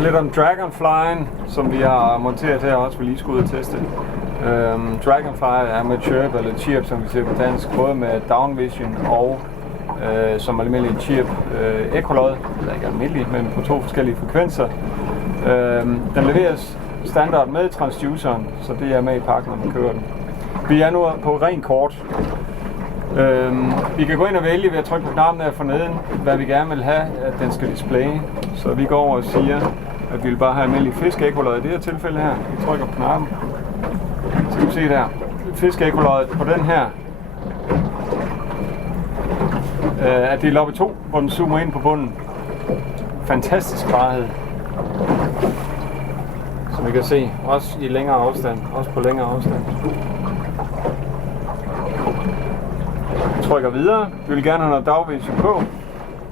lidt om Dragonflyen, som vi har monteret her også, vi lige skulle ud og teste. Dragonfly er med chirp eller chirp, som vi siger på dansk, både med down vision og som almindelig chirp ekkolod, eller ikke almindelig, men på 2 forskellige frekvenser. Den leveres standard med transduceren, så det er med i pakken, når man kører den. Vi er nu på ren kort. Vi kan gå ind og vælge ved at trykke på knappen der forneden, hvad vi gerne vil have, at den skal displaye. Så vi går over og siger, at vi vil bare have almindelig fiskeekkolod i det her tilfælde her. Vi trykker på knappen. Så kan vi se der, fiskeekkolod på den her er delt op i 2, hvor den zoomer ind på bunden. Fantastisk klarhed. Som vi kan se, også i længere afstand, også på længere afstand. Vi trykker videre. Vi vil gerne have noget dagvision på,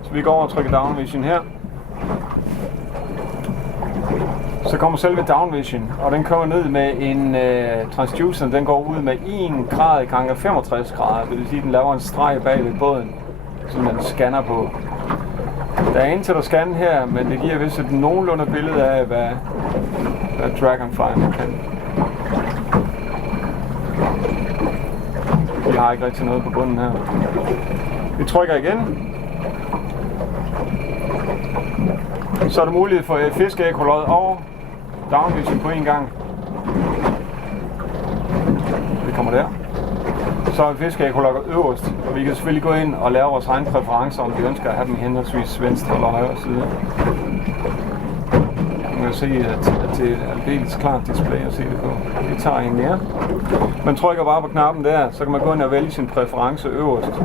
så vi går over og trykker downvision her. Så kommer selve downvision, og den kommer ned med en transducer. Den går ud med 1 grad gange 65 grader, det vil sige, at den laver en streg bag ved båden, som den scanner på. Der er en til at scanne her, men det giver vist et nogenlunde billede af, hvad Dragonfly kan. Vi har ikke rigtig noget på bunden her. Vi trykker igen. Så er der mulighed for fiskeekkolod og downvision på en gang. Det kommer der. Så er fiskeekkolod øverst, og vi kan selvfølgelig gå ind og lave vores egen præferencer, om vi ønsker at have dem henholdsvis venstre eller højre side. Man kan se, at det er aldeles klart display at se det på. Vi tager en mere. Man trykker bare på knappen der, så kan man gå ind og vælge sin præference øverst.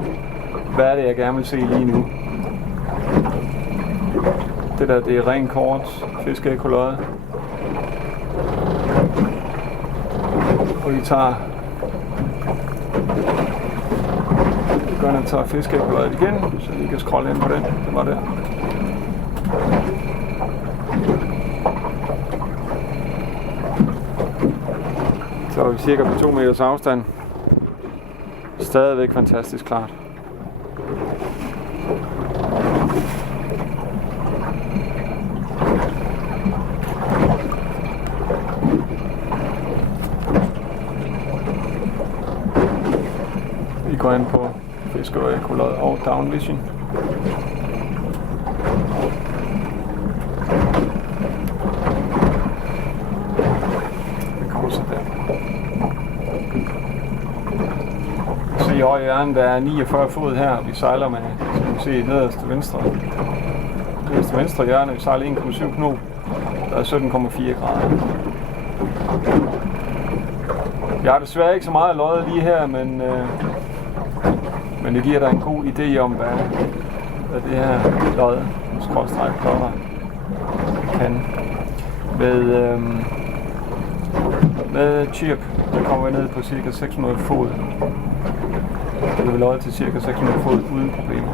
Hvad er det, jeg gerne vil se lige nu? Det der, det er ren kort fiskeekkolod. Og vi tager fiskeekkolod igen, så vi kan scrolle ind på den. Det var der. Så er vi cirka på 2 meters afstand. Stadigvæk fantastisk klart. Vi går ind på fiskeekkolod og downvision. Se i højre hjørne, der er 49 fod her, vi sejler med, som man kan se, nederste venstre hjørne, vi sejler 1,7 knop, der er 17,4 grader. Jeg har desværre ikke så meget loddet lige her, men det giver dig en god idé om, hvad det her lod, skråstrej-plotter, kan. Med chirp, der kommer vi ned på ca. 600 fod. Det vil lodde til ca. 600 fod uden problemer.